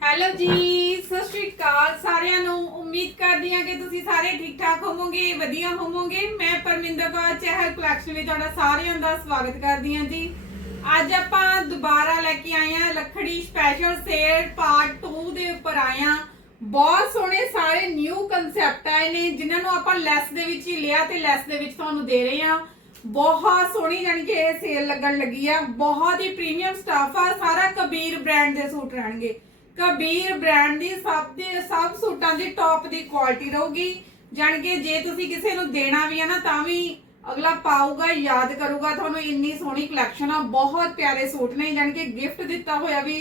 Hello ਜੀ, ਸਤਿ ਸ਼੍ਰੀ ਅਕਾਲ ਸਾਰਿਆਂ ਨੂੰ। ਉਮੀਦ ਕਰਦੀ ਹਾਂ ਕਿ ਤੁਸੀਂ ਸਾਰੇ ਠੀਕ ਠਾਕ ਹੋਵੋਗੇ, ਵਧੀਆ ਹੋਵੋਗੇ। ਮੈਂ ਪਰਮਿੰਦਰ ਚਹਿਲ ਕਲੈਕਸ਼ਨ ਵਿੱਚ ਤੁਹਾਡਾ ਸਾਰਿਆਂ ਦਾ ਸਵਾਗਤ ਕਰਦੀ ਹਾਂ ਜੀ। ਅੱਜ ਆਪਾਂ ਦੁਬਾਰਾ ਲੈ ਕੇ ਆਏ ਹਾਂ ਲੱਖੜੀ ਸਪੈਸ਼ਲ ਸੇਲ ਪਾਰਟ 2 ਦੇ ਉੱਪਰ ਆਏ ਹਾਂ। ਬਹੁਤ ਸੋਹਣੇ, ਸਾਰੇ ਨਿਊ ਕਨਸੈਪਟ ਆਏ ਨੇ, ਜਿਨ੍ਹਾਂ ਨੂੰ ਆਪਾਂ ਲੈਸ ਦੇ ਵਿੱਚ ਹੀ ਲਿਆ ਤੇ ਲੈਸ ਦੇ ਵਿੱਚ ਤੁਹਾਨੂੰ ਦੇ ਰਹੇ ਹਾਂ। ਬਹੁਤ ਸੋਹਣੀ ਜਾਣੀ ਕਿ ਇਹ ਸੇਲ ਲੱਗਣ ਲੱਗੀ ਆ। ਬਹੁਤ ਹੀ ਪ੍ਰੀਮੀਅਮ ਸਟਾਫ ਆ, ਸਾਰਾ ਕਬੀਰ ਬ੍ਰਾਂਡ ਦੇ ਸੂਟ ਰਹਿਣਗੇ। ਕਬੀਰ ਬ੍ਰਾਂਡ ਦੀ ਸਭ ਦੇ ਸਭ ਸੂਟਾਂ ਦੀ ਟੌਪ ਦੀ ਕੁਆਲਿਟੀ ਰਹੂਗੀ। ਜਾਣੀ ਕਿ ਜੇ ਤੁਸੀਂ ਕਿਸੇ ਨੂੰ ਦੇਣਾ ਵੀ ਆ ਨਾ, ਤਾਂ ਵੀ ਅਗਲਾ ਪਾਊਗਾ, ਯਾਦ ਕਰੂਗਾ। ਤੁਹਾਨੂੰ ਇੰਨੀ ਸੋਹਣੀ ਕਲੈਕਸ਼ਨ ਆ, ਬਹੁਤ ਪਿਆਰੇ ਸੂਟ ਨੇ। ਜਾਣੀ ਕਿ ਗਿਫਟ ਦਿੱਤਾ ਹੋਇਆ ਵੀ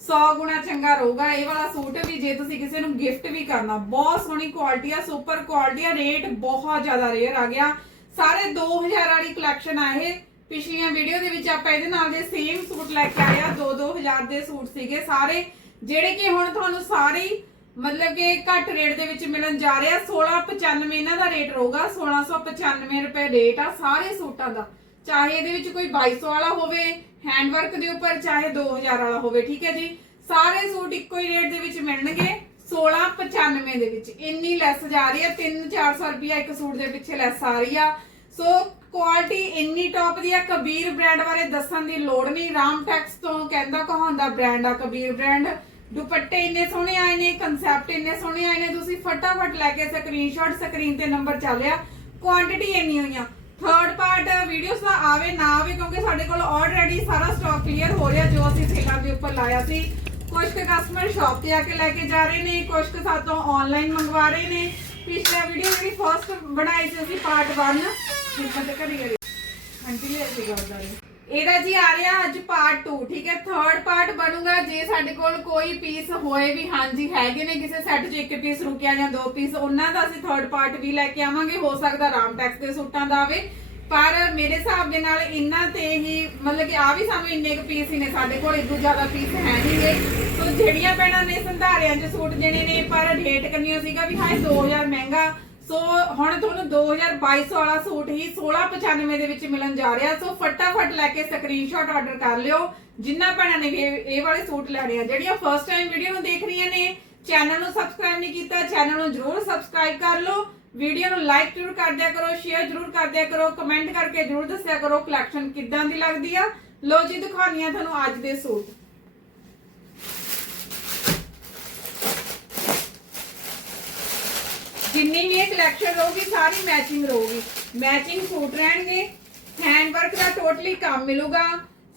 100 ਗੁਣਾ ਚੰਗਾ ਰਹੂਗਾ। ਇਹ ਵਾਲਾ ਸੂਟ ਵੀ ਜੇ ਤੁਸੀਂ ਕਿਸੇ ਨੂੰ ਗਿਫਟ ਵੀ ਕਰਨਾ, ਬਹੁਤ ਸੋਹਣੀ ਕੁਆਲਿਟੀ ਆ ਸੁਪਰ ਕੁਆਲਿਟੀ ਆ। ਰੇਟ ਬਹੁਤ ਜ਼ਿਆਦਾ ਰੇਅਰ ਆ ਗਿਆ। ਸਾਰੇ 2000 ਵਾਲੀ ਕਲੈਕਸ਼ਨ ਆ ਇਹ। ਪਿਛਲੀਆਂ ਵੀਡੀਓ ਦੇ ਵਿੱਚ ਆਪਾਂ ਇਹਦੇ ਨਾਲ ਦੇ ਸੇਮ ਸੂਟ ਲੈ ਕੇ ਆਏ ਆ। 2-2000 ਦੇ ਸੂਟ ਸੀਗੇ ਸਾਰੇ। ਜਿਹੜੇ ਕਿ ਹੁਣ ਤੁਹਾਨੂੰ ਸਾਰੇ ਮਤਲਬ ਕਿ ਘੱਟ ਰੇਟ ਦੇ ਵਿੱਚ ਮਿਲਣ ਜਾ ਰਹੇ ਆ 1695 ਇਹਨਾਂ ਦਾ ਰੇਟ ਰਹੂਗਾ 1695 ਰੁਪਏ ਰੇਟ ਆ ਸਾਰੇ ਸੂਟਾਂ ਦਾ। ਚਾਹੇ ਇਹਦੇ ਵਿੱਚ ਕੋਈ 2200 ਵਾਲਾ ਹੋਵੇ ਹੈਂਡਵਰਕ ਦੇ ਉੱਪਰ, ਚਾਹੇ 2000 ਵਾਲਾ ਹੋਵੇ, ਠੀਕ ਹੈ ਜੀ? ਸਾਰੇ ਸੂਟ ਇੱਕੋ ਹੀ ਰੇਟ ਦੇ ਵਿੱਚ ਮਿਲਣਗੇ 1695 ਦੇ ਵਿੱਚ। ਇੰਨੀ ਲੈਸ ਜਾ ਰਹੀ ਹੈ 3-400 ਰੁਪਿਆ ਇੱਕ ਸੂਟ ਦੇ ਪਿੱਛੇ ਲੈਸ ਆ ਰਹੀ ਆ। ਸੋ ਕੁਆਲਿਟੀ ਇੰਨੀ ਟੌਪ ਦੀ ਆ, ਕਬੀਰ ਬ੍ਰਾਂਡ ਬਾਰੇ ਦੱਸਣ ਦੀ ਲੋੜ ਨਹੀਂ। ਰਾਮ ਟੈਕਸ ਤੋਂ ਕਹਿੰਦਾ ਕਹਾਉਂਦਾ ਬ੍ਰਾਂਡ ਆ ਕਬੀਰ ਬ੍ਰਾਂਡ ਦੁਪੱਟੇ ਇੰਨੇ ਸੋਹਣੇ ਆਏ ਨੇ ਕਨਸੈਪਟ ਇੰਨੇ ਸੋਹਣੇ ਆਏ ਨੇ, ਤੁਸੀਂ ਫਟਾਫਟ ਲੈ ਕੇ ਸਕਰੀਨਸ਼ਾਟ ਸਕਰੀਨ ਤੇ ਨੰਬਰ ਚੱਲਿਆ। ਕੁਆਂਟੀਟੀ ਇੰਨੀ ਹੋਈਆਂ। ਥਰਡ ਪਾਰਟ ਵੀਡੀਓਸ ਦਾ ਆਵੇ ਨਾ ਆਵੇ, ਕਿਉਂਕਿ ਸਾਡੇ ਕੋਲ ਆਲਰੇਡੀ ਸਾਰਾ ਸਟਾਕ ਕਲੀਅਰ ਹੋ ਰਿਹਾ, ਜੋ ਅਸੀਂ ਸੇਲਾਂ ਦੇ ਉੱਪਰ ਲਾਇਆ ਸੀ। ਕੁਝ ਕੁ ਕਸਟਮਰ ਸ਼ਾਪ ਤੇ ਆ ਕੇ ਲੈ ਕੇ ਜਾ ਰਹੇ ਨੇ ਕੁਝ ਕੁ ਸਾਤੋਂ ਆਨਲਾਈਨ ਮੰਗਵਾ ਰਹੇ ਨੇ। ਪਿਛਲਾ ਵੀਡੀਓ ਜਿਹੜੀ ਫਰਸਟ ਬਣਾਈ ਸੀ ਅਸੀਂ ਪਾਰਟ 1 ਜਿੱਦਾਂ ਤੇ ਕਰੀ ਗਈ ਆਂਟੀ ਲੈ ਕੇ ਗਾਉਂਦਾ ਇਹਦਾ ਜੀ ਆ ਰਿਹਾ ਅੱਜ ਪਾਰਟ 2 ਠੀਕ ਹੈ? ਥਰਡ ਪਾਰਟ ਬਣੂਗਾ ਜੇ ਸਾਡੇ ਕੋਲ ਕੋਈ ਪੀਸ ਹੋਏ ਵੀ, ਹਾਂਜੀ, ਹੈਗੇ ਨੇ ਕਿਸੇ ਸੈੱਟ 'ਚ, ਇੱਕ ਪੀਸ ਰੁਕਿਆ ਜਾਂ ਦੋ ਪੀਸ ਉਹਨਾਂ ਦਾ ਅਸੀਂ ਥਰਡ ਪਾਰਟ ਵੀ ਲੈ ਕੇ ਆਵਾਂਗੇ। ਹੋ ਸਕਦਾ ਰਾਮ ਟੈਕਸ ਦੇ ਸੂਟਾਂ ਦਾ ਆਵੇ, ਪਰ ਮੇਰੇ ਹਿਸਾਬ ਦੇ ਨਾਲ ਇਹਨਾਂ ਤੇ ਹੀ, ਮਤਲਬ ਕਿ ਆ ਵੀ ਸਾਨੂੰ ਇੰਨੇ ਕੁ ਪੀਸ ਹੀ ਨੇ, ਸਾਡੇ ਕੋਲ ਇਦੋਂ ਜ਼ਿਆਦਾ ਪੀਸ ਹੈ ਨਹੀਂਗੇ ਸੋ ਜਿਹੜੀਆਂ ਭੈਣਾਂ ਨੇ ਸੰਧਾਰਿਆਂ 'ਚ ਸੂਟ ਦੇਣੇ ਨੇ, ਪਰ ਰੇਟ ਕੰਨਿਓ ਸੀਗਾ ਵੀ ਹਾਏ 2000 ਮਹਿੰਗਾ ਸੋ ਹੁਣ ਤੁਹਾਨੂੰ 2200 ਵਾਲਾ ਸੂਟ ਹੀ 1695 ਦੇ ਵਿੱਚ ਮਿਲਣ ਜਾ ਰਿਹਾ। ਸੋ ਫਟਾਫਟ ਲੈ ਕੇ ਸਕਰੀਨਸ਼ਾਟ ਆਰਡਰ ਕਰ ਲਿਓ। ਜਿੰਨਾ ਭੈਣਾਂ ਨੇ ਇਹ ਇਹ ਵਾਲੇ ਸੂਟ ਲੈਣੇ ਆ, ਜਿਹੜੀਆਂ ਫਰਸਟ ਟਾਈਮ ਵੀਡੀਓ ਨੂੰ ਦੇਖ ਰਹੀਆਂ ਨੇ ਚੈਨਲ ਨੂੰ ਸਬਸਕ੍ਰਾਈਬ ਨਹੀਂ ਕੀਤਾ ਚੈਨਲ ਨੂੰ ਜਰੂਰ ਸਬਸਕ੍ਰਾਈਬ ਕਰ ਲਓ। ਵੀਡੀਓ ਨੂੰ ਲਾਈਕ ਜਰੂਰ ਕਰ ਦਿਆ ਕਰੋ ਸ਼ੇਅਰ ਜਰੂਰ ਕਰ ਦਿਆ ਕਰੋ ਕਮੈਂਟ ਕਰਕੇ ਜਰੂਰ ਦੱਸਿਆ ਕਰੋ ਕਲੈਕਸ਼ਨ ਕਿੱਦਾਂ ਦੀ ਲੱਗਦੀ ਆ। ਲੋ ਜੀ ਦਿਖਾਉਣੀ ਆ ਤੁਹਾਨੂੰ ਅੱਜ ਦੇ ਸੂਟ। ਜਿੰਨੀ ਵੀ ਇਹ ਕਲੈਕਸ਼ਨ ਰਹੂਗੀ, ਸਾਰੀ ਮੈਚਿੰਗ ਰਹੂਗੀ। ਮੈਚਿੰਗ ਸੂਟ ਰਹਿਣਗੇ ਹੈਂਡ ਵਰਕ ਦਾ ਟੋਟਲੀ ਕੰਮ ਮਿਲੂਗਾ।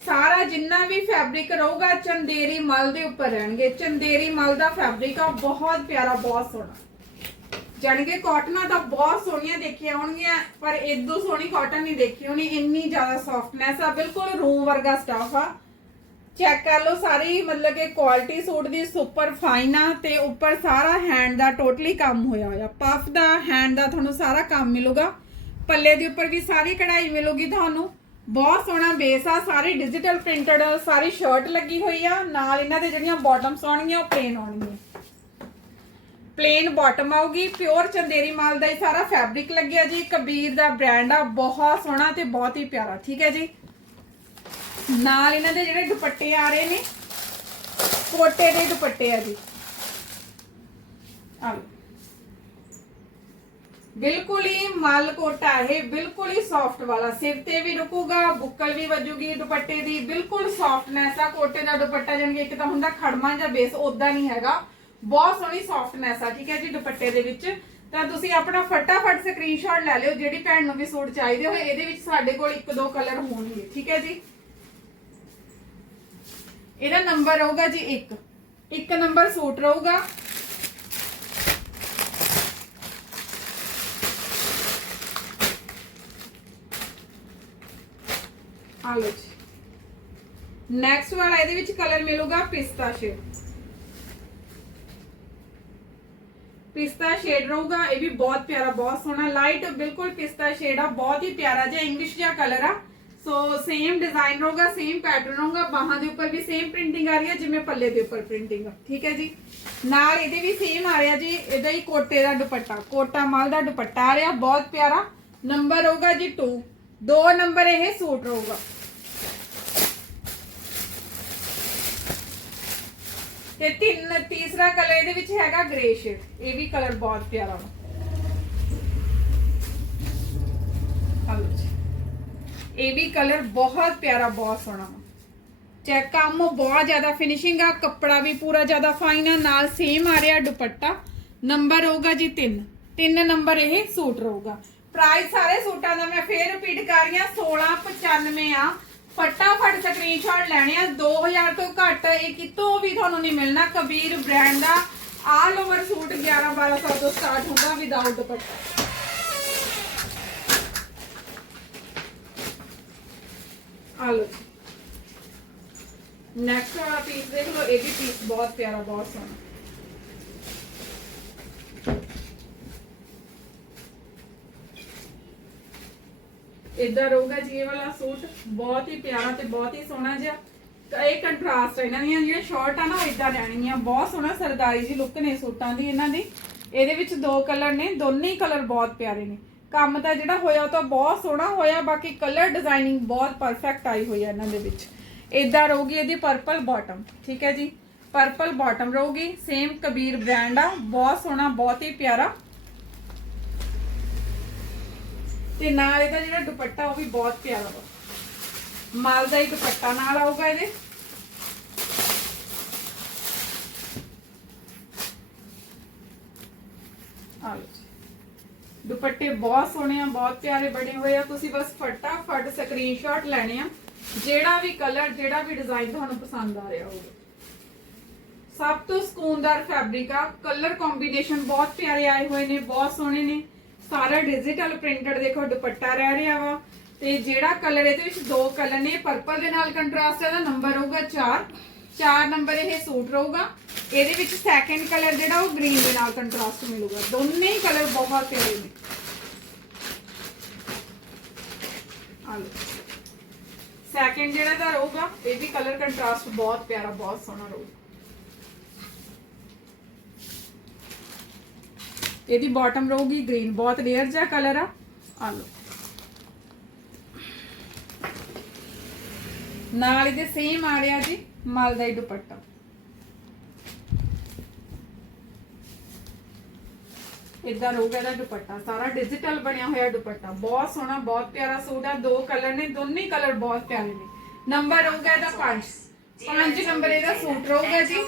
ਸਾਰਾ ਜਿੰਨਾ ਵੀ ਫੈਬਰਿਕ ਰਹੂਗਾ, ਚੰਦੇਰੀ ਮਲ ਦੇ ਉੱਪਰ ਰਹਿਣਗੇ। ਚੰਦੇਰੀ ਮਲ ਦਾ ਫੈਬਰਿਕ ਆ, ਬਹੁਤ ਪਿਆਰਾ, ਬਹੁਤ ਸੋਹਣਾ। ਜਾਣੀ ਕਿ ਕਾਟਨਾਂ ਤਾਂ ਬਹੁਤ ਸੋਹਣੀਆਂ ਦੇਖੀਆਂ ਹੋਣਗੀਆਂ, ਪਰ ਇਦੋਂ ਸੋਹਣੀ ਕਾਟਨ ਨਹੀਂ ਦੇਖੀ ਹੋਣੀ, ਇੰਨੀ ਜ਼ਿਆਦਾ ਸੌਫਟਨੈਸ ਆ। ਬਿਲਕੁਲ ਰੂਮ ਵਰਗਾ ਸਟਾਫ ਆ। ਚੈੱਕ ਕਰ ਲਓ ਸਾਰੀ, ਮਤਲਬ ਕਿ ਕੁਆਲਿਟੀ ਸੂਟ ਦੀ ਸੁਪਰ ਫਾਈਨ ਆ ਤੇ ਉੱਪਰ ਸਾਰਾ ਹੈਂਡ ਦਾ ਟੋਟਲੀ ਕੰਮ ਹੋਇਆ ਹੋਇਆ। ਪਫ ਦਾ ਹੈਂਡ ਦਾ ਤੁਹਾਨੂੰ ਸਾਰਾ ਕੰਮ ਮਿਲੂਗਾ। ਪੱਲੇ ਦੇ ਉੱਪਰ ਵੀ ਸਾਰੀ ਕਢਾਈ ਮਿਲੂਗੀ ਤੁਹਾਨੂੰ। ਬਹੁਤ ਸੋਹਣਾ ਬੇਸ ਆ, ਸਾਰੀ ਡਿਜੀਟਲ ਪ੍ਰਿੰਟਡ ਸਾਰੀ ਸ਼ਰਟ ਲੱਗੀ ਹੋਈ ਆ। ਨਾਲ ਇਹਨਾਂ ਦੇ ਜਿਹੜੀਆਂ ਬਾਟਮਸ ਆਉਣਗੀਆਂ, ਉਹ ਪਲੇਨ ਆਉਣਗੀਆਂ। ਪਲੇਨ ਬਾਟਮ ਆਊਗੀ ਪਿਓਰ ਚੰਦੇਰੀ ਮਾਲ ਦਾ ਹੀ ਸਾਰਾ ਫੈਬਰਿਕ ਲੱਗਿਆ ਜੀ। ਕਬੀਰ ਦਾ ਬ੍ਰਾਂਡ ਆ, ਬਹੁਤ ਸੋਹਣਾ ਤੇ ਬਹੁਤ ਹੀ ਪਿਆਰਾ, ਠੀਕ ਹੈ ਜੀ? ਨਾਲ ਇਹਨਾਂ ਦੇ ਜਿਹੜੇ ਦੁਪੱਟੇ ਆ ਰਹੇ ਨੇ ਕੋਟੇ ਦੇ ਦੁਪੱਟੇ ਆ ਜੀ। ਆ ਬਿਲਕੁਲ ਹੀ ਮਲ ਕੋਟਾ ਇਹ, ਬਿਲਕੁਲ ਹੀ ਸੌਫਟ ਵਾਲਾ। ਸਿਰ ਤੇ ਵੀ ਰੁਕੂਗਾ, ਬੁੱਕਲ ਵੀ ਵੱਜੂਗੀ ਦੁਪੱਟੇ ਦੀ। ਬਿਲਕੁਲ ਸੌਫਟਨੈਸ ਆ, ਕੋਟੇ ਦਾ ਦੁਪੱਟਾ, ਜਾਣੀ ਕਿ ਇੱਕ ਤਾਂ ਹੁੰਦਾ ਖੜਮਾ ਜਾਂ ਬੇਸ ਉਦਾਂ ਨਹੀਂ ਹੈਗਾ। ਬਹੁਤ ਸੋਹਣੀ ਸੌਫਟਨੈਸ ਆ, ਠੀਕ ਹੈ ਜੀ, ਦੁਪੱਟੇ ਦੇ ਵਿੱਚ। ਤਾਂ ਤੁਸੀਂ ਆਪਣਾ ਫਟਾਫਟ ਸਕਰੀਨਸ਼ਾਟ ਲੈ ਲਿਓ, ਜਿਹੜੀ ਭੈਣ ਨੂੰ ਵੀ ਸੂਟ ਚਾਹੀਦੇ ਹੋਏ, ਇਹਦੇ ਵਿੱਚ ਸਾਡੇ ਕੋਲ ਇੱਕ ਦੋ ਕਲਰ ਹੋਣਗੇ, ਠੀਕ ਹੈ ਜੀ। ਇਹਦਾ ਨੰਬਰ ਰਹੂਗਾ ਜੀ 1 ਇੱਕ ਨੰਬਰ ਸੂਟ ਰਹੂਗਾ। ਆ ਲਓ ਜੀ। ਨੈਕਸਟ ਵਾਲਾ ਇਹਦੇ ਵਿੱਚ ਕਲਰ ਮਿਲੂਗਾ ਪਿਸਤਾ ਸ਼ੇਡ ਪਿਸਤਾ ਸ਼ੇਡ ਰਹੂਗਾ, ਇਹ ਵੀ ਬਹੁਤ ਪਿਆਰਾ, ਬਹੁਤ ਸੋਹਣਾ ਲਾਈਟ ਬਿਲਕੁਲ ਪਿਸਤਾ ਸ਼ੇਡ ਆ, ਬਹੁਤ ਹੀ ਪਿਆਰਾ ਜਿਹਾ ਇੰਗਲਿਸ਼ ਜਿਹਾ ਕਲਰ ਆ। ਸੋ ਸੇਮ ਡਿਜ਼ਾਈਨ ਰਹੂਗਾ ਸੇਮ ਪੈਟਰਨ ਰਹੂਗਾ ਬਾਹਾਂ ਦੇ ਉੱਪਰ ਵੀ ਸੇਮ ਪ੍ਰਿੰਟਿੰਗ ਆ ਰਹੀ ਹੈ ਜਿਵੇਂ ਪੱਲੇ ਦੇ ਉੱਪਰ ਪ੍ਰਿੰਟਿੰਗ ਆ ਠੀਕ ਹੈ ਜੀ ਨਾਲ ਇਹਦੇ ਵੀ ਸੇਮ ਆ ਰਿਹਾ ਜੀ ਇਹਦਾ ਹੀ ਕੋਟੇ ਦਾ ਦੁਪੱਟਾ ਕੋਟਾ ਮਾਲ ਦਾ ਦੁਪੱਟਾ ਆ ਰਿਹਾ ਬਹੁਤ ਪਿਆਰਾ ਨੰਬਰ ਹੋਊਗਾ ਜੀ 2 ਦੋ ਨੰਬਰ ਇਹ ਸੂਟ ਰਹੂਗਾ ਤੇ ਤਿੰਨ ਤੀਸਰਾ ਕਲਰ ਇਹਦੇ ਵਿੱਚ ਹੈਗਾ ਗ੍ਰੇ ਸ਼ੇਡ ਇਹ ਵੀ ਕਲਰ ਬਹੁਤ ਪਿਆਰਾ ਵਾ ਆਹ ਲਓ ਜੀ। ਇਹ ਵੀ ਕਲਰ ਬਹੁਤ ਪਿਆਰਾ, ਬਹੁਤ ਸੋਹਣਾ ਚੈੱਕ ਕੰਮ ਬਹੁਤ ਜ਼ਿਆਦਾ ਫਿਨਿਸ਼ਿੰਗ ਆ, ਕੱਪੜਾ ਵੀ ਪੂਰਾ ਜ਼ਿਆਦਾ ਫਾਈਨ ਆ, ਨਾਲ ਸੇਮ ਆ ਰਿਹਾ ਦੁਪੱਟਾ। ਨੰਬਰ ਹੋਊਗਾ ਜੀ 3 3 ਨੰਬਰ ਇਹ ਸੂਟ ਰਹੂਗਾ। ਪ੍ਰਾਈਸ ਸਾਰੇ ਸੂਟਾਂ ਦਾ ਮੈਂ ਫੇਰ ਰਿਪੀਟ ਕਰ ਰਹੀ ਆ 1695 ਆ। ਫਟਾਫਟ ਸਕਰੀਨਸ਼ਾਟ ਲੈਣੇ ਆ। 2000 ਤੋਂ ਘੱਟ ਇਹ ਕਿਤੋਂ ਵੀ ਤੁਹਾਨੂੰ ਨਹੀਂ ਮਿਲਣਾ। ਕਬੀਰ ਬ੍ਰਾਂਡ ਦਾ ਆਲ ਓਵਰ ਸੂਟ 11 1200 ਤੋਂ ਸਟਾਰਟ ਹੁੰਦਾ ਵਿਦਆਊਟ ਦੁਪੱਟਾ। ਆ ਲਓ ਨੈਕਸਟ ਵਾਲਾ ਪੀਸ ਦੇਖ ਲਓ, ਇਹ ਵੀ ਪੀਸ ਬਹੁਤ ਪਿਆਰਾ, ਬਹੁਤ ਸੋਹਣਾ। ਇਦਾਂ ਰਹੂਗਾ ਜੀ ਇਹ ਵਾਲਾ ਸੂਟ, ਬਹੁਤ ਹੀ ਪਿਆਰਾ ਤੇ ਬਹੁਤ ਹੀ ਸੋਹਣਾ ਜਿਹਾ। ਤਾਂ ਇਹ ਕੰਟਰਾਸਟ ਇਹਨਾਂ ਦੀਆਂ ਜਿਹੜੀਆਂ ਸ਼ਾਰਟ ਆ ਨਾ, ਉਹ ਇਦਾਂ ਰਹਿਣਗੀਆਂ। ਬਹੁਤ ਸੋਹਣਾ ਸਰਦਾਰੀ ਜੀ ਲੁੱਕ ਨੇ ਸੂਟਾਂ ਦੀ, ਇਹਨਾਂ ਦੀ। ਇਹਦੇ ਵਿੱਚ ਦੋ ਕਲਰ ਨੇ, ਦੋਨੇ ਹੀ ਕਲਰ ਬਹੁਤ ਪਿਆਰੇ ਨੇ। ਕੰਮ ਤਾਂ ਜਿਹੜਾ ਹੋਇਆ ਉਹ ਤਾਂ ਬਹੁਤ ਸੋਹਣਾ ਹੋਇਆ, ਬਾਕੀ ਕਲਰ ਡਿਜ਼ਾਈਨਿੰਗ ਬਹੁਤ ਪਰਫੈਕਟ ਆਈ ਹੋਈ ਹੈ ਇਹਨਾਂ ਦੇ ਵਿੱਚ। ਇਦਾਂ ਰਹੂਗੀ ਇਹਦੀ ਪਰਪਲ ਬਾਟਮ ਠੀਕ ਹੈ ਜੀ? ਪਰਪਲ ਬਾਟਮ ਰਹੂਗੀ ਸੇਮ ਕਬੀਰ ਬ੍ਰਾਂਡ ਆ, ਬਹੁਤ ਸੋਹਣਾ, ਬਹੁਤ ਹੀ ਪਿਆਰਾ। ਤੇ ਨਾਲ ਇਹਦਾ ਜਿਹੜਾ ਦੁਪੱਟਾ, ਉਹ ਵੀ ਬਹੁਤ ਪਿਆਰਾ ਵਾ। ਮਾਲ ਦਾ ਹੀ ਦੁਪੱਟਾ ਨਾਲ ਆਊਗਾ ਇਹਦੇ। ਆ ਦੁਪੱਟੇ ਬਹੁਤ ਸੋਹਣੇ ਆ, ਬਹੁਤ ਪਿਆਰੇ ਬਣੇ ਹੋਏ ਆ। ਤੁਸੀਂ ਬਸ ਫਟਾਫਟ ਸਕਰੀਨਸ਼ਾਟ ਲੈਣੇ ਆ। ਜਿਹੜਾ ਵੀ ਕਲਰ ਜਿਹੜਾ ਵੀ ਡਿਜ਼ਾਈਨ ਤੁਹਾਨੂੰ ਪਸੰਦ ਆ ਰਿਹਾ ਹੋਵੇ। ਸਭ ਤੋਂ ਸਕੂਨਦਾਰ ਫੈਬਰਿਕ ਆ। ਕਲਰ ਕੰਬੀਨੇਸ਼ਨ ਬਹੁਤ ਪਿਆਰੇ ਆਏ ਹੋਏ ਨੇ, ਬਹੁਤ ਸੋਹਣੇ ਨੇ। ਸਾਰਾ ਡਿਜੀਟਲ ਪ੍ਰਿੰਟਡ ਦੇਖੋ, ਦੁਪੱਟਾ ਰਹਿ ਰਿਹਾ ਵਾ। ਤੇ ਜਿਹੜਾ ਕਲਰ ਇਹਦੇ ਵਿੱਚ ਦੋ ਕਲਰ ਨੇ ਪਰਪਲ ਦੇ ਨਾਲ ਕੰਟਰਾਸਟ ਇਹਦਾ ਨੰਬਰ ਹੋਊਗਾ 4 4 ਨੰਬਰ ਇਹ ਸੂਟ ਰਹੂਗਾ। ਇਹਦੇ ਵਿੱਚ ਸੈਕੰਡ ਕਲਰ ਜਿਹੜਾ ਉਹ ਗ੍ਰੀਨ ਦੇ ਨਾਲ ਕੰਟਰਾਸਟ ਮਿਲੂਗਾ। ਦੋਨੇ ਹੀ ਕਲਰ ਬਹੁਤ ਪਿਆਰੇ ਨੇ। ਆ ਸੈਕੰਡ ਜਿਹੜਾ ਦਾ ਰਹੂਗਾ, ਇਹ ਵੀ ਕਲਰ ਕੰਟਰਾਸਟ ਬਹੁਤ ਪਿਆਰਾ, ਬਹੁਤ ਸੋਹਣਾ ਰਹੂਗਾ। ਇਹਦੀ ਬਾਟਮ ਰਹੂਗੀ ਗ੍ਰੀਨ ਬਹੁਤ ਰੇਅਰ ਜਿਹਾ ਕਲਰ ਆ। ਆ ਲਓ। ਨਾਲ ਇਹਦੇ ਸੇਮ ਆ ਰਿਹਾ ਜੀ, ਮਲਦਾਈ ਦੁਪੱਟਾ। ਇਦਾਂ ਰਹੂਗਾ ਇਹਦਾ ਦੁਪੱਟਾ, ਸਾਰਾ ਡਿਜੀਟਲ ਬਣਿਆ ਹੋਇਆ ਦੁਪੱਟਾ। ਬਹੁਤ ਸੋਹਣਾ, ਬਹੁਤ ਪਿਆਰਾ ਸੂਟ ਆ, ਦੋ ਕਲਰ ਨੇ, ਦੋਨੇ ਕਲਰ ਬਹੁਤ ਪਿਆਰੇ ਨੇ। ਨੰਬਰ ਰਹੂਗਾ ਇਹਦਾ 5 5 ਨੰਬਰ ਇਹਦਾ ਸੂਟ ਰਹੂਗਾ ਜੀ।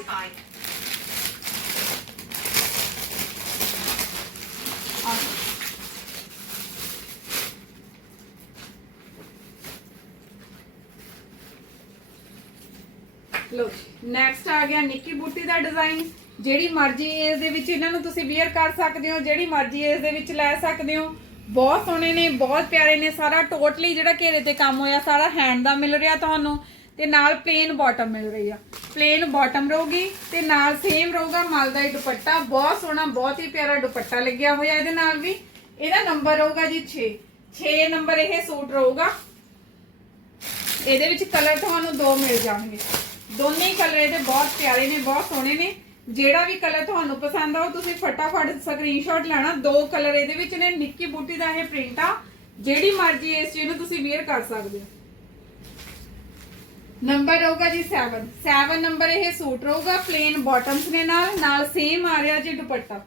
ਲੋ ਨੈਕਸਟ ਆ ਗਿਆ ਨਿੱਕੀ ਬੂਟੀ ਦਾ ਡਿਜ਼ਾਈਨ ਜਿਹੜੀ ਮਰਜ਼ੀ ਏਜ ਦੇ ਵਿੱਚ ਇਹਨਾਂ ਨੂੰ ਤੁਸੀਂ ਵੇਅਰ ਕਰ ਸਕਦੇ ਹੋ, ਜਿਹੜੀ ਮਰਜ਼ੀ ਏਜ ਦੇ ਵਿੱਚ ਲੈ ਸਕਦੇ ਹੋ। ਬਹੁਤ ਸੋਹਣੇ ਨੇ, ਬਹੁਤ ਪਿਆਰੇ ਨੇ, ਸਾਰਾ ਟੋਟਲੀ ਜਿਹੜਾ ਘੇਰੇ ਤੇ ਕੰਮ ਹੋਇਆ, ਸਾਰਾ ਹੈਂਡ ਦਾ ਮਿਲ ਰਿਹਾ ਤੁਹਾਨੂੰ। ਤੇ ਨਾਲ ਪਲੇਨ ਬਾਟਮ ਮਿਲ ਰਹੀ ਆ। ਪਲੇਨ ਬਾਟਮ ਰਹੂਗੀ ਤੇ ਨਾਲ ਸੇਮ ਰਹੂਗਾ ਮਲ ਹੀ ਦੁਪੱਟਾ। ਬਹੁਤ ਸੋਹਣਾ, ਬਹੁਤ ਹੀ ਪਿਆਰਾ ਦੁਪੱਟਾ ਲੱਗਿਆ ਹੋਇਆ ਇਹਦੇ ਨਾਲ ਵੀ। ਇਹਦਾ ਨੰਬਰ ਰਹੂਗਾ ਜੀ 6 6 ਨੰਬਰ ਇਹ ਸੂਟ ਰਹੂਗਾ। ਇਹਦੇ ਵਿੱਚ ਕਲਰ ਤੁਹਾਨੂੰ ਦੋ ਮਿਲ ਜਾਣਗੇ। ਦੋਨੇ ਹੀ ਕਲਰ ਇਹਦੇ ਬਹੁਤ ਪਿਆਰੇ ਨੇ, ਬਹੁਤ ਸੋਹਣੇ ਨੇ। ਜਿਹੜਾ ਵੀ ਕਲਰ ਤੁਹਾਨੂੰ ਪਸੰਦ ਆਓ ਤੁਸੀਂ ਫਟਾਫਟ ਸਕਰੀਨਸ਼ਾਟ ਲੈਣਾ। ਦੋ ਕਲਰ ਇਹਦੇ ਵਿੱਚ ਨੇ, ਨਿੱਕੀ ਬੂਟੀ ਦਾ ਇਹ ਪ੍ਰਿੰਟ ਆ। ਜਿਹੜੀ ਮਰਜ਼ੀ ਇਸ ਚੀਜ਼ ਨੂੰ ਤੁਸੀਂ ਵੇਅਰ ਕਰ ਸਕਦੇ ਹੋ। ਨੰਬਰ ਰਹੂਗਾ ਜੀ 7 7 ਨੰਬਰ ਇਹ ਸੂਟ ਰਹੂਗਾ ਪਲੇਨ ਬਾਟਮਸ ਨੇ ਨਾਲ ਨਾਲ ਸੇਮ ਆ ਰਿਹਾ ਜੀ ਦੁਪੱਟਾ।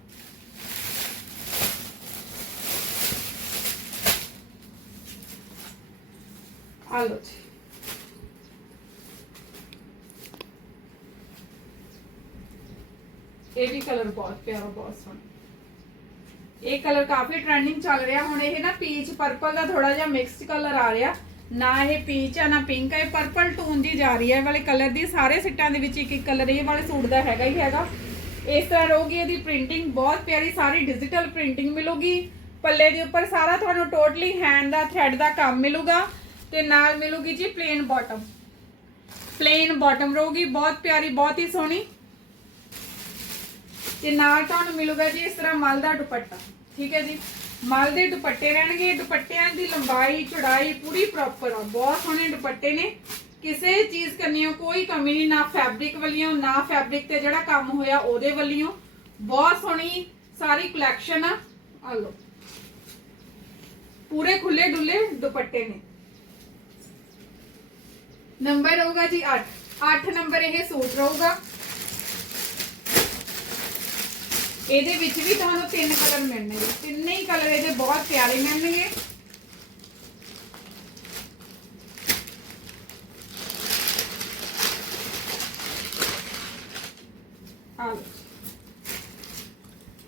ਆ ਲਓ ਜੀ। ਇਹ ਵੀ ਕਲਰ ਬਹੁਤ ਪਿਆਰਾ, ਬਹੁਤ ਸੋਹਣਾ। ਇਹ ਕਲਰ ਕਾਫੀ ਟ੍ਰੈਂਡਿੰਗ ਚੱਲ ਰਿਹਾ। ਹੁਣ ਇਹ ਨਾ ਪੀਚ ਪਰਪਲ ਦਾ ਥੋੜਾ ਜਿਹਾ ਮਿਕਸਡ ਕਲਰ ਆ ਰਿਹਾ। ਨਾ ਇਹ ਪੀਚ ਆ, ਨਾ ਪਿੰਕ ਆ। ਇਹ ਪਰਪਲ ਟੂਨ ਦੀ ਜਾ ਰਹੀ ਹੈ ਇਹ ਵਾਲੇ ਕਲਰ ਦੀ ਸਾਰੇ ਸਿੱਟਾਂ ਦੇ ਵਿੱਚ ਇੱਕ ਇੱਕ ਕਲਰ ਇਹ ਵਾਲੇ ਸੂਟ ਦਾ ਹੈਗਾ ਹੀ ਹੈਗਾ। ਇਸ ਤਰ੍ਹਾਂ ਰਹੂਗੀ ਇਹਦੀ ਪ੍ਰਿੰਟਿੰਗ ਬਹੁਤ ਪਿਆਰੀ ਸਾਰੀ ਡਿਜੀਟਲ ਪ੍ਰਿੰਟਿੰਗ ਮਿਲੂਗੀ। ਪੱਲੇ ਦੇ ਉੱਪਰ ਸਾਰਾ ਤੁਹਾਨੂੰ ਟੋਟਲੀ ਹੈਂਡ ਦਾ ਥ੍ਰੈਡ ਦਾ ਕੰਮ ਮਿਲੂਗਾ। ਤੇ ਨਾਲ ਮਿਲੂਗੀ ਜੀ ਪਲੇਨ ਬਾਟਮ ਪਲੇਨ ਬਾਟਮ ਰਹੂਗੀ। ਬਹੁਤ ਪਿਆਰੀ, ਬਹੁਤ ਹੀ ਸੋਹਣੀ। ਤੇ ਨਾਲ ਤੁਹਾਨੂੰ ਮਿਲੂਗਾ ਜੀ ਇਸ ਤਰ੍ਹਾਂ ਮਲ ਦਾ ਦੁਪੱਟਾ, ਠੀਕ ਹੈ ਜੀ? ਮਲ ਦੇ ਦੁਪੱਟੇ ਰਹਿਣਗੇ ਦੁਪੱਟਿਆਂ ਦੀ ਲੰਬਾਈ, ਚੌੜਾਈ ਪੂਰੀ ਪ੍ਰੋਪਰ ਆ, ਬਹੁਤ ਸੋਹਣੇ ਦੁਪੱਟੇ ਨੇ। ਕਿਸੇ ਚੀਜ਼ ਕਰਨੀਓ ਕੋਈ ਕਮੀ ਨਹੀਂ, ਨਾ ਫੈਬਰਿਕ ਵੱਲੋਂ, ਨਾ ਫੈਬਰਿਕ ਤੇ ਜਿਹੜਾ ਕੰਮ ਹੋਇਆ ਉਹਦੇ ਵੱਲਿਓ ਬਹੁਤ ਸੋਹਣੀ ਸਾਰੀ ਕਲੈਕਸ਼ਨ ਆ। ਆ ਲਓ। ਪੂਰੇ ਖੁੱਲੇ ਡੁੱਲੇ ਦੁਪੱਟੇ ਨੇ। ਨੰਬਰ ਹੋਊਗਾ ਜੀ 8 8 ਨੰਬਰ ਇਹ ਸੂਟ ਰਹੂਗਾ। ਇਹਦੇ ਵਿੱਚ ਵੀ ਤੁਹਾਨੂੰ ਤਿੰਨ ਕਲਰ ਮਿਲਣਗੇ। ਤਿੰਨੇ ਹੀ ਕਲਰ ਇਹਦੇ ਬਹੁਤ ਪਿਆਰੇ ਮਿਲਣਗੇ। ਆ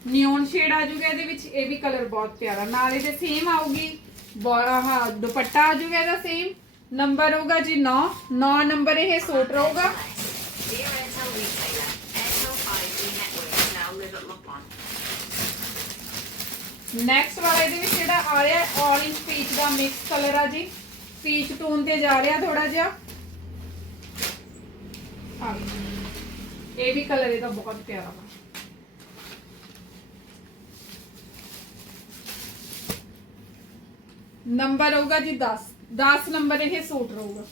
ਨਿਓਨ ਸ਼ੇਡ ਆ ਜੂਗਾ ਇਹਦੇ ਵਿੱਚ, ਇਹ ਵੀ ਕਲਰ ਬਹੁਤ ਪਿਆਰਾ। ਨਾਲ ਇਹਦੇ ਸੇਮ ਆਊਗੀ, ਬੋ- ਆਹ ਦੁਪੱਟਾ ਆ ਜੂਗਾ ਇਹਦਾ ਸੇਮ ਨੰਬਰ ਹੋਊਗਾ ਜੀ 9 9 ਨੰਬਰ ਇਹ ਸੂਟ ਰਹੂਗਾ। Dear Airtel ਨੈਕਸਟ ਵਾਲਾ ਇਹਦੇ ਵਿੱਚ ਜਿਹੜਾ ਆ ਰਿਹਾ ਔਰੇਂਜ ਪੀਚ ਦਾ ਮਿਕਸ ਕਲਰ ਆ ਜੀ। ਪੀਚ ਟੋਨ ਤੇ ਜਾ ਰਿਹਾ ਥੋੜਾ ਜਿਹਾ। ਆ ਇਹ ਵੀ ਕਲਰ ਇਹਦਾ ਬਹੁਤ ਪਿਆਰਾ ਵਾ। ਨੰਬਰ ਹੋਊਗਾ ਜੀ 10 10 ਨੰਬਰ ਇਹ ਸੂਟ ਰਹੂਗਾ।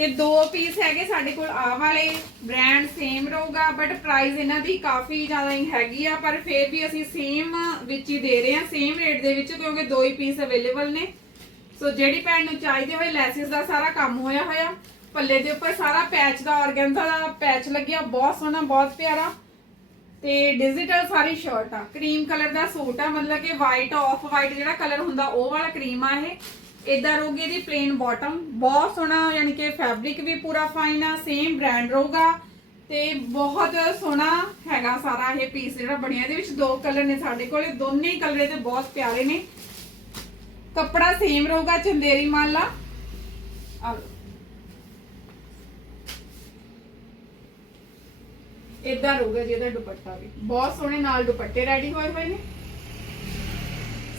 ਤੇ ਦੋ ਪੀਸ ਹੈਗੇ ਸਾਡੇ ਕੋਲ ਆ ਵਾਲੇ ਬ੍ਰਾਂਡ ਸੇਮ ਰਹੂਗਾ ਬਟ ਪ੍ਰਾਈਸ ਇਹਨਾਂ ਦੀ ਕਾਫੀ ਜ਼ਿਆਦਾ ਹੈਗੀ ਆ, ਪਰ ਫਿਰ ਵੀ ਅਸੀਂ ਸੇਮ ਵਿੱਚ ਹੀ ਦੇ ਰਹੇ ਹਾਂ ਸੇਮ ਰੇਟ ਦੇ ਵਿੱਚ, ਕਿਉਂਕਿ ਦੋ ਹੀ ਪੀਸ ਅਵੇਲੇਬਲ ਨੇ। ਸੋ ਜਿਹੜੀ ਭੈਣ ਨੂੰ ਚਾਹੀਦੇ ਹੋਏ ਲੈਸਿਸ ਦਾ ਸਾਰਾ ਕੰਮ ਹੋਇਆ ਹੋਇਆ, ਪੱਲੇ ਦੇ ਉੱਪਰ ਸਾਰਾ ਪੈਚ ਦਾ ਆਰਗੈਂਜ਼ਾ ਦਾ ਪੈਚ ਲੱਗਿਆ, ਬਹੁਤ ਸੋਹਣਾ, ਬਹੁਤ ਪਿਆਰਾ। ਤੇ ਡਿਜੀਟਲ ਸਾਰੀ ਸ਼ਰਟ ਆ ਕਰੀਮ ਕਲਰ ਦਾ ਸੂਟ ਆ, ਮਤਲਬ ਕਿ ਵਾਈਟ ਆਫ ਵਾਈਟ ਜਿਹੜਾ ਕਲਰ ਹੁੰਦਾ, ਉਹ ਵਾਲਾ ਕਰੀਮ ਆ ਇਹ। ਇਦਾਂ ਰਹੂਗੀ ਇਹਦੀ ਪਲੇਨ ਬਾਟਮ ਬਹੁਤ ਸੋਹਣਾ ਯਾਨੀ ਕਿ ਫੈਬਰਿਕ ਵੀ ਪੂਰਾ ਫਾਈਨ ਆ ਸੇਮ ਬ੍ਰਾਂਡ ਰਹੂਗਾ। ਤੇ ਬਹੁਤ ਸੋਹਣਾ ਹੈਗਾ ਸਾਰਾ ਇਹ ਪੀਸ ਜਿਹੜਾ ਬਣਿਆ। ਇਹਦੇ ਵਿੱਚ ਦੋ ਕਲਰ ਨੇ ਸਾਡੇ ਕੋਲੇ। ਦੋਨੇ ਹੀ ਕਲਰ ਇਹਦੇ ਬਹੁਤ ਪਿਆਰੇ ਨੇ। ਕੱਪੜਾ ਸੇਮ ਰਹੂਗਾ ਚੰਦੇਰੀ ਮਾਲਾ। ਆ ਲਓ। ਇਦਾਂ ਰਹੂਗਾ ਜੀ ਇਹਦਾ ਦੁਪੱਟਾ ਵੀ। ਬਹੁਤ ਸੋਹਣੇ ਨਾਲ ਦੁਪੱਟੇ ਰੈਡੀ ਹੋਏ ਹੋਏ ਨੇ।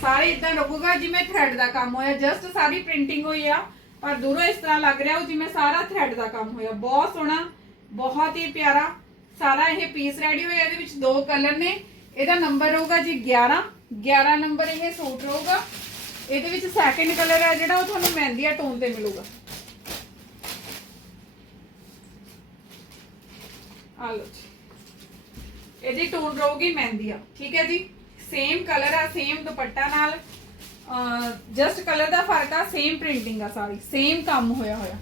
ਸਾਰੇ ਇਦਾਂ ਲੱਗੂਗਾ ਜਿਵੇਂ ਥ੍ਰੈਡ ਦਾ ਕੰਮ ਹੋਇਆ ਜਸਟ ਸਾਰੀ ਪ੍ਰਿੰਟਿੰਗ ਹੋਈ ਆ, ਪਰ ਦੂਰੋਂ ਇਸ ਤਰ੍ਹਾਂ ਲੱਗ ਰਿਹਾ ਉਹ ਜਿਵੇਂ ਸਾਰਾ ਥ੍ਰੈਡ ਦਾ ਕੰਮ ਹੋਇਆ। ਬਹੁਤ ਸੋਹਣਾ, ਬਹੁਤ ਹੀ ਪਿਆਰਾ, ਸਾਰਾ ਇਹ ਪੀਸ ਰੈਡੀ ਹੋਇਆ, ਇਹਦੇ ਵਿੱਚ ਦੋ ਕਲਰ ਨੇ। ਇਹਦਾ ਨੰਬਰ ਰਹੂਗਾ ਜੀ 11 11 ਨੰਬਰ ਇਹ ਸੂਟ ਰਹੂਗਾ। ਇਹਦੇ ਵਿੱਚ ਸੈਕੰਡ ਕਲਰ ਹੈ ਜਿਹੜਾ ਉਹ ਤੁਹਾਨੂੰ ਮਹਿੰਦੀਆ ਟੋਨ ਤੇ ਮਿਲੂਗਾ। ਆ ਲਓ ਜੀ। ਇਹਦੀ ਟੋਨ ਰਹੂਗੀ ਮਹਿੰਦੀਆ ਠੀਕ ਹੈ ਜੀ? ਸੇਮ ਕਲਰ ਆ ਸੇਮ ਦੁਪੱਟਾ ਨਾਲ ਜਸਟ ਕਲਰ ਦਾ ਫ਼ਰਕ ਆ ਸੇਮ ਪ੍ਰਿੰਟਿੰਗ ਆ ਸਾਰੀ ਸੇਮ ਕੰਮ ਹੋਇਆ ਹੋਇਆ।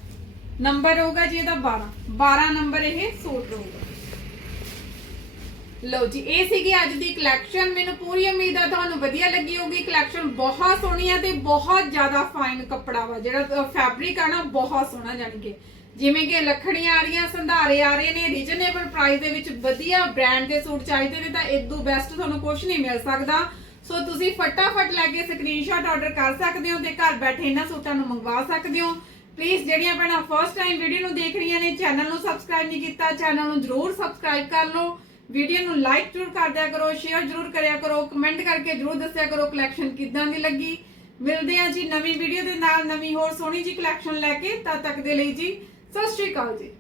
ਨੰਬਰ ਹੋਊਗਾ ਜੀ ਇਹਦਾ 12 12 ਨੰਬਰ ਇਹ ਸੂਟ ਰਹੂਗਾ ਲਓ ਜੀ, ਇਹ ਸੀਗੀ ਅੱਜ ਦੀ ਕਲੈਕਸ਼ਨ ਮੈਨੂੰ ਪੂਰੀ ਉਮੀਦ ਆ ਤੁਹਾਨੂੰ ਵਧੀਆ ਲੱਗੀ ਹੋਊਗੀ। ਕਲੈਕਸ਼ਨ ਬਹੁਤ ਸੋਹਣੀ ਆ ਤੇ ਬਹੁਤ ਜ਼ਿਆਦਾ ਫਾਈਨ ਕੱਪੜਾ ਵਾ, ਜਿਹੜਾ ਫੈਬਰਿਕ ਆ ਨਾ, ਬਹੁਤ ਸੋਹਣਾ ਜਾਣੀ ਕਿ ਜਿਵੇਂ ਕਿ ਲੱਖੜੀਆਂ ਆ ਰਹੀਆਂ, ਸੰਧਾਰੇ ਆ ਰਹੇ ਨੇ ਰੀਜਨੇਬਲ ਪ੍ਰਾਈਸ ਦੇ ਵਿੱਚ ਵਧੀਆ ਬ੍ਰਾਂਡ ਦੇ ਸੂਟ ਚਾਹੀਦੇ ਨੇ ਤਾਂ ਇਦੋਂ ਬੈਸਟ ਤੁਹਾਨੂੰ ਕੁਝ ਨਹੀਂ ਮਿਲ ਸਕਦਾ। ਸੋ ਤੁਸੀਂ ਫਟਾਫਟ ਲੈ ਕੇ ਸਕਰੀਨਸ਼ਾਟ ਆਰਡਰ ਕਰ ਸਕਦੇ ਹੋ ਤੇ ਘਰ ਬੈਠੇ ਇਹਨਾਂ ਸੂਟਾਂ ਨੂੰ ਮੰਗਵਾ ਸਕਦੇ ਹੋ। ਪਲੀਜ਼ ਜਿਹੜੀਆਂ ਭੈਣਾਂ ਫਰਸਟ ਟਾਈਮ ਵੀਡੀਓ ਨੂੰ ਦੇਖ ਰਹੀਆਂ ਨੇ ਚੈਨਲ ਨੂੰ ਸਬਸਕ੍ਰਾਈਬ ਨਹੀਂ ਕੀਤਾ ਚੈਨਲ ਨੂੰ ਜਰੂਰ ਸਬਸਕ੍ਰਾਈਬ ਕਰ ਲਓ। ਵੀਡੀਓ ਨੂੰ ਲਾਈਕ ਜਰੂਰ ਕਰ ਦਿਆ ਕਰੋ ਸ਼ੇਅਰ ਜਰੂਰ ਕਰਿਆ ਕਰੋ ਕਮੈਂਟ ਕਰਕੇ ਜਰੂਰ ਦੱਸਿਆ ਕਰੋ ਕਲੈਕਸ਼ਨ ਕਿੱਦਾਂ ਦੀ ਲੱਗੀ। ਮਿਲਦੇ ਹਾਂ ਜੀ ਨਵੀਂ ਵੀਡੀਓ ਦੇ ਨਾਲ ਨਵੀਂ ਹੋਰ ਸੋਹਣੀ ਜੀ ਕਲੈਕਸ਼ਨ ਲੈ ਕੇ, ਤਦ ਤੱਕ ਦੇ ਲਈ ਜੀ ਸਤਿ ਸ਼੍ਰੀ ਅਕਾਲ ਜੀ।